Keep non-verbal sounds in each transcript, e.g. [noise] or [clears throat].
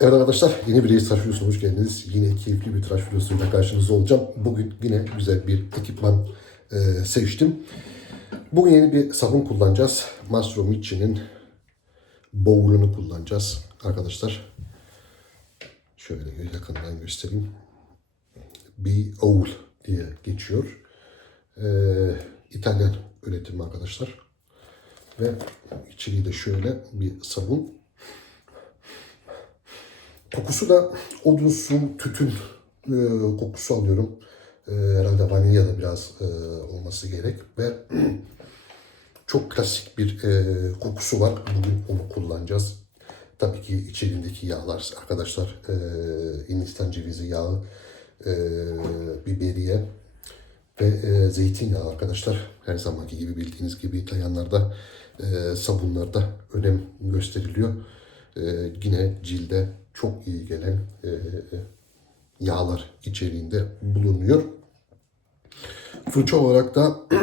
Evet arkadaşlar yeni bir tıraş videosuna hoş geldiniz. Yine keyifli bir tıraş videosuyla karşınızda olacağım. Bugün yine güzel bir ekipman e, seçtim. Bugün yeni bir sabun kullanacağız. Mastro Micci'nin bowl'unu kullanacağız arkadaşlar. Şöyle yakından göstereyim. B Owl diye geçiyor. E, İtalyan üretimi arkadaşlar. Ve içeriği de şöyle bir sabun. Kokusu da odunsu, tütün e, kokusu alıyorum. E, herhalde vanilya da biraz e, olması gerek ve [clears throat] çok klasik bir e, kokusu var. Bugün onu kullanacağız. Tabii ki içeriğindeki yağlar arkadaşlar e, Hindistan cevizi yağı, e, biberiye ve e, zeytinyağı arkadaşlar. Her zamanki gibi bildiğiniz gibi İtalyanlarda e, sabunlarda önem gösteriliyor. E, yine cilde çok iyi gelen e, yağlar içeriğinde bulunuyor. Fırça olarak da [clears throat]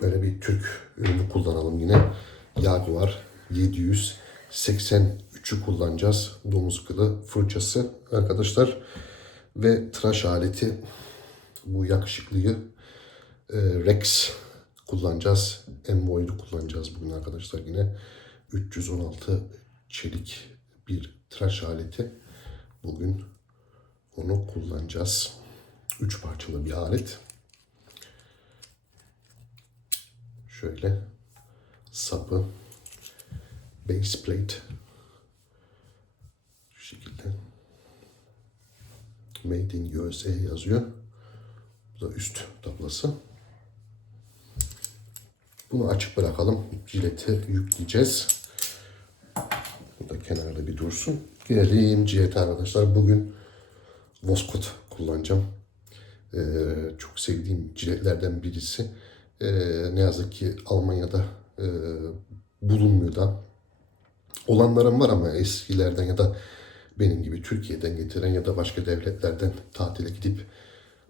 böyle bir Türk ürünü kullanalım yine. Jaguar 783'ü kullanacağız. Domuz kılı fırçası arkadaşlar. Ve tıraş aleti bu yakışıklıyı e, Rex kullanacağız. Envoy'u kullanacağız bugün arkadaşlar yine. 316 çelik bir tıraş aleti. Bugün onu kullanacağız. Üç parçalı bir alet. Şöyle sapı, base plate şu şekilde Made in USA yazıyor. Bu da üst tablası. Bunu açık bırakalım. Jilete yükleyeceğiz. Bu da kenarda bir dursun. Gelelim jilete arkadaşlar. Bugün Voskot kullanacağım. Ee, çok sevdiğim jiletlerden birisi. Ee, ne yazık ki Almanya'da e, bulunmuyor da. Olanlarım var ama eskilerden ya da benim gibi Türkiye'den getiren ya da başka devletlerden tatile gidip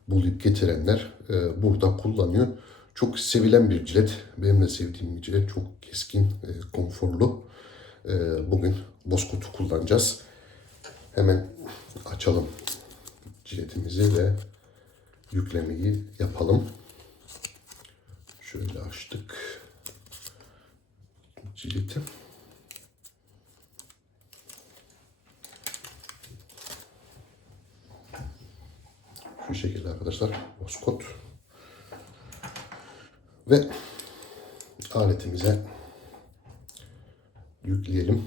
bulup getirenler e, burada kullanıyor. Çok sevilen bir cilet. Benim de sevdiğim bir cilet. Çok keskin, e, konforlu. E, bugün Bozkurt'u kullanacağız. Hemen açalım ciletimizi ve yüklemeyi yapalım. Şöyle açtık cileti. Şu şekilde arkadaşlar Bozkurt. Ve aletimize yükleyelim.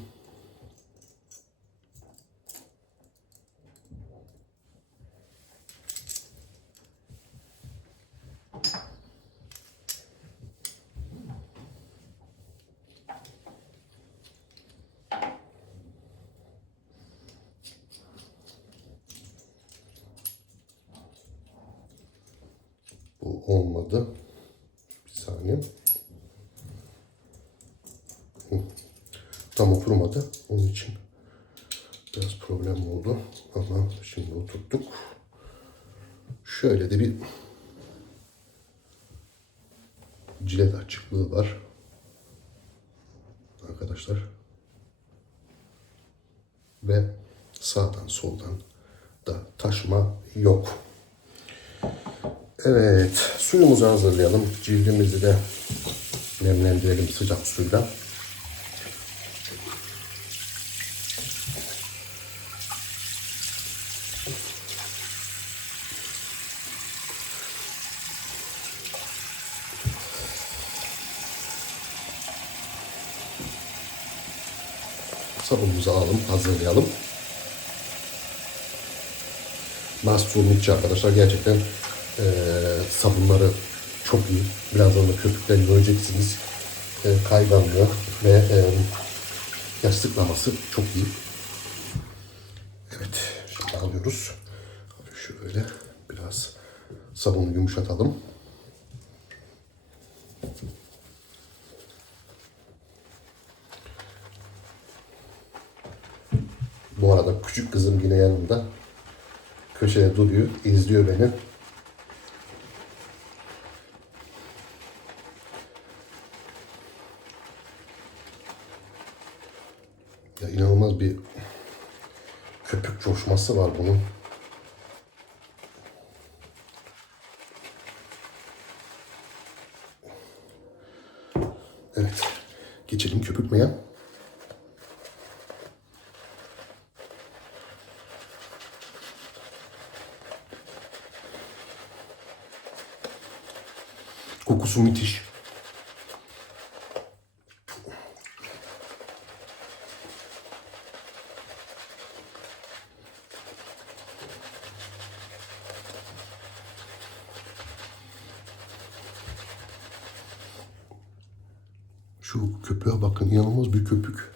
Bu olmadı. Bir saniye. Hı. Tam oturmadı. Onun için biraz problem oldu. Ama şimdi oturttuk. Şöyle de bir cilet açıklığı var. Arkadaşlar. Ve sağdan soldan da taşma yok. Evet, suyumuzu hazırlayalım. Cildimizi de nemlendirelim sıcak suyla. Sabunumuzu alalım, hazırlayalım. Mastro Mitch arkadaşlar gerçekten e, sabunları çok iyi. Birazdan da köpüklerini göreceksiniz. E, kayganlığı ve e, yastıklaması çok iyi. Evet, şimdi alıyoruz. Şöyle biraz sabunu yumuşatalım. Bu arada küçük kızım yine yanımda. Köşede duruyor, izliyor beni. Ya inanılmaz bir köpük coşması var bunun. Evet. Geçelim köpürtmeye. Kokusu müthiş. Şu köpüğe bakın inanılmaz bir köpük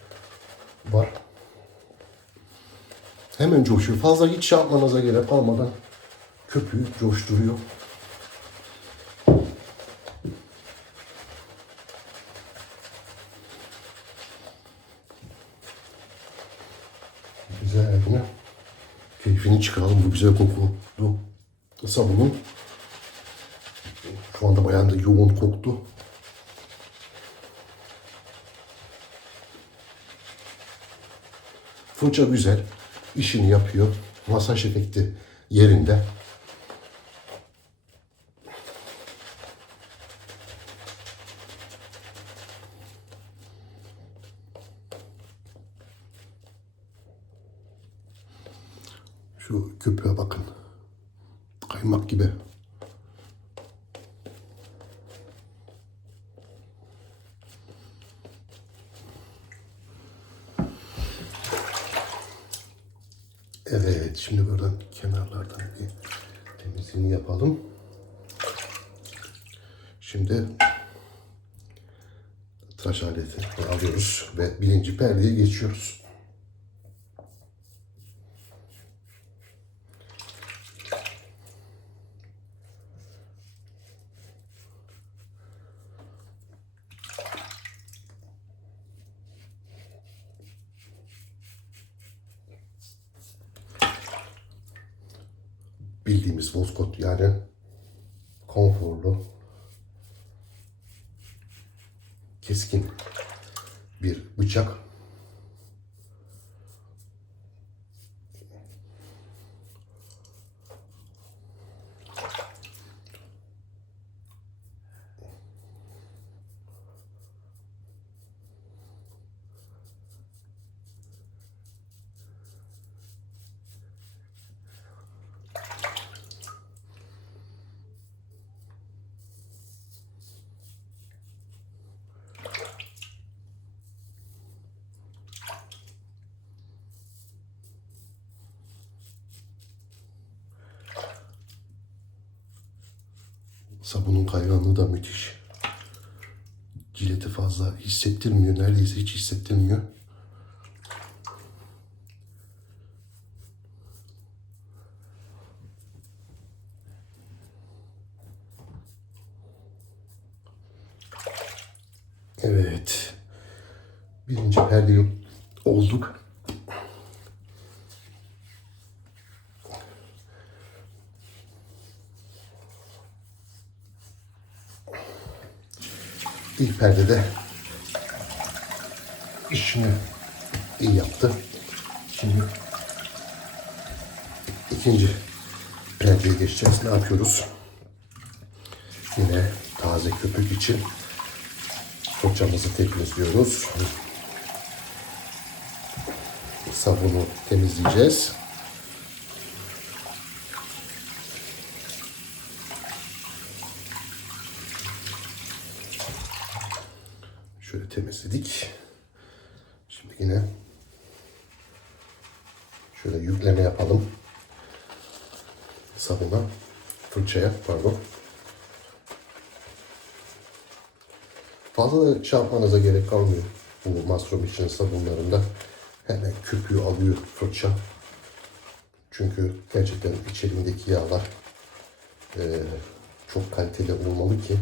var. Hemen coşuyor. Fazla hiç şey yapmanıza gerek kalmadan köpüğü coşturuyor. Güzel yine. Çıkaralım bu güzel kokulu sabunun. Şu anda bayağı da yoğun koktu. Fırça güzel. işini yapıyor. Masaj efekti yerinde. Şu köpüğe bakın. Kaymak gibi. Evet, şimdi buradan kenarlardan bir temizliğini yapalım. Şimdi tıraş aletini alıyoruz ve birinci perdeye geçiyoruz. bildiğimiz Voskot yani konforlu keskin bir bıçak. Sabunun kayganlığı da müthiş. Cileti fazla hissettirmiyor. Neredeyse hiç hissettirmiyor. Evet. Birinci perdeyi olduk. İlk perdede işini iyi yaptı. Şimdi ikinci perdeye geçeceğiz. Ne yapıyoruz? Yine taze köpük için fırçamızı temizliyoruz. Sabunu temizleyeceğiz. Şöyle temizledik. Şimdi yine şöyle yükleme yapalım. Sabuna, fırçaya pardon. Fazla da şey yapmanıza gerek kalmıyor. Bu Mastrom için sabunlarında hemen köpüğü alıyor fırça. Çünkü gerçekten içerisindeki yağlar eee, çok kaliteli olmalı ki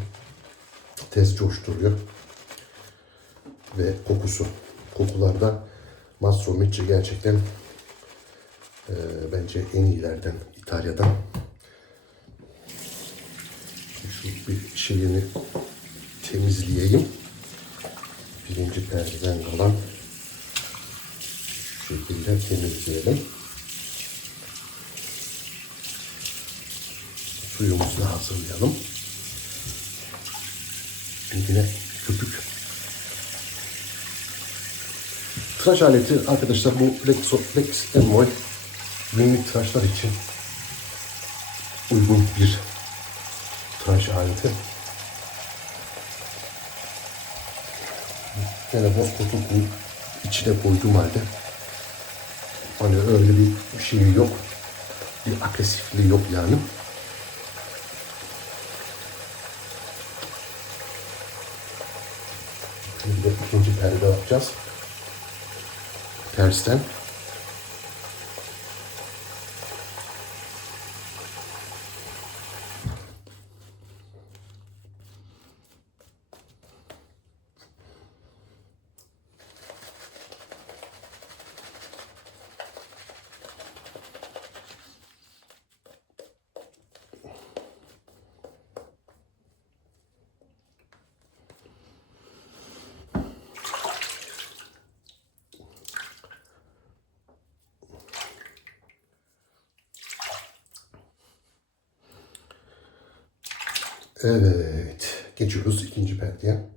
tez coşturuyor ve kokusu. Kokularda Mastromici gerçekten e, bence en iyilerden İtalya'dan. Şu bir şeyini temizleyeyim. Birinci perdeden kalan şekilde temizleyelim. Suyumuzu da hazırlayalım. Yine köpük. Tıraş aleti arkadaşlar bu Lexo, Lex Envoy günlük tıraşlar için uygun bir tıraş aleti. Yani Bozkurt'un içine koyduğum halde hani öyle bir şey yok. Bir agresifliği yok yani. Şimdi ikinci perde yapacağız. Tersten. Evet. Geçiyoruz ikinci perdeye.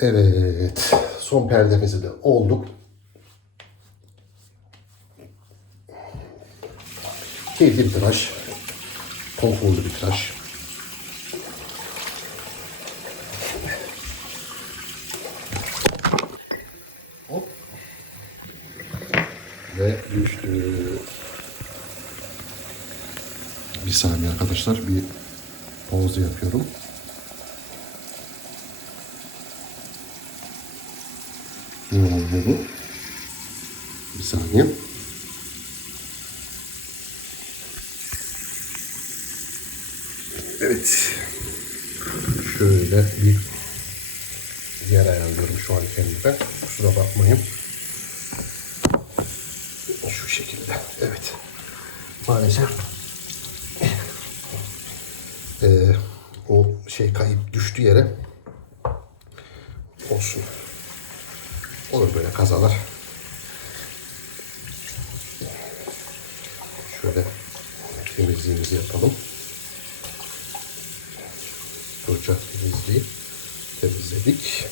Evet. Son perdemizi de olduk. Keyifli bir tıraş. Konforlu bir tıraş. Hop. Ve düştü. Bir saniye arkadaşlar. Bir pause yapıyorum. Oluyor bu? Bir saniye. Evet. Şöyle bir yer ayarlıyorum şu an kendime. Kusura bakmayın. Şu şekilde. Evet. Maalesef eee, o şey kayıp düştü yere. Olsun. Olur böyle kazalar. Şöyle temizliğimizi yapalım. Fırça temizliği temizledik.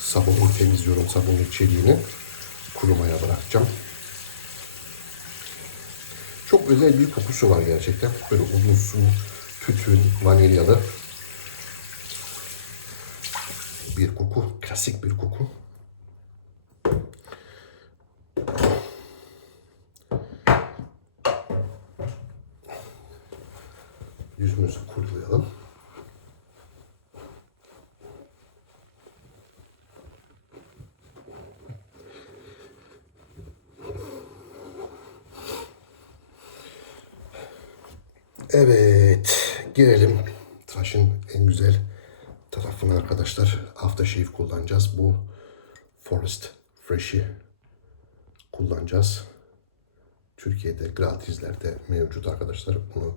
Sabunu temizliyorum. Sabunun içeriğini kurumaya bırakacağım. Çok özel bir kokusu var gerçekten. Böyle odunsu, tütün, vanilyalı bir koku. Klasik bir koku. yüzümüzü kurulayalım. Evet, girelim tıraşın en güzel tarafını arkadaşlar. Aftershave kullanacağız. Bu Forest Fresh'i kullanacağız. Türkiye'de gratizlerde mevcut arkadaşlar. Bunu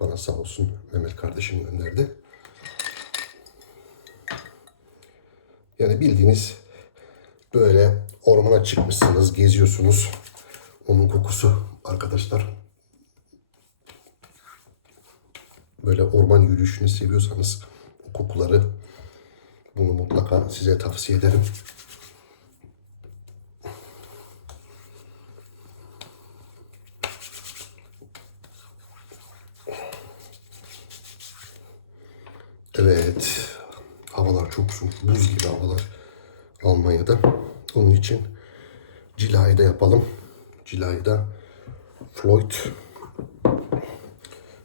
bana sağ olsun Mehmet kardeşim gönderdi. Yani bildiğiniz böyle ormana çıkmışsınız, geziyorsunuz. Onun kokusu arkadaşlar. Böyle orman yürüyüşünü seviyorsanız o kokuları bunu mutlaka size tavsiye ederim. Evet. Havalar çok soğuk. Buz gibi havalar Almanya'da. Onun için cilayı da yapalım. Cilayı da Floyd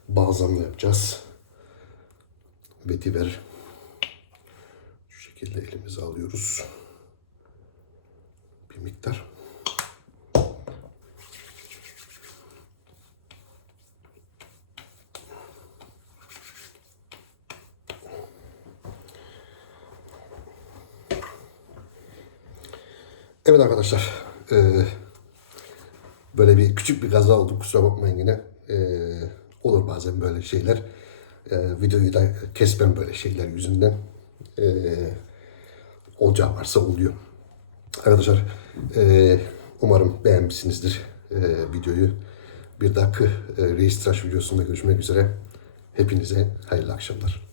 balzamla yapacağız. Vetiver şu şekilde elimize alıyoruz. Bir miktar. Evet arkadaşlar. eee, böyle bir küçük bir kaza oldu. Kusura bakmayın yine. Eee, olur bazen böyle şeyler. Eee, videoyu da kesmem böyle şeyler yüzünden. Eee olacağı varsa oluyor. Arkadaşlar eee, umarım beğenmişsinizdir eee, videoyu. Bir dahaki eee, Reis Tıraş videosunda görüşmek üzere. Hepinize hayırlı akşamlar.